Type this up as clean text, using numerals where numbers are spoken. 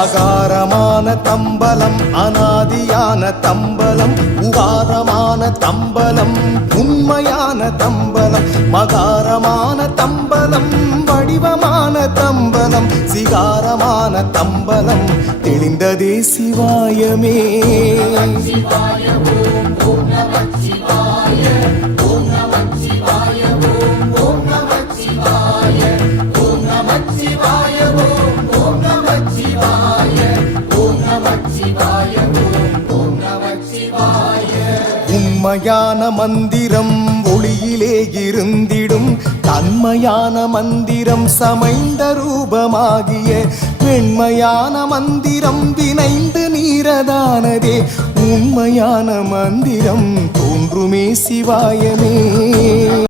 அகாரமான தம்பலம் அநாதியான தம்பலம் உகாரமான தம்பலம் உண்மையான தம்பலம் மகாரமான தம்பலம் வடிவமான தம்பலம் சிகாரமான தம்பலம் தெளிந்ததே சிவாயமே. உண்மையான மந்திரம் ஒளியிலே இருந்திடும் தன்மையான மந்திரம் சமைந்த ரூபமாகிய வெண்மையான மந்திரம் வினைந்து நீரதானதே உண்மையான மந்திரம் தோன்றுமே சிவாயமே.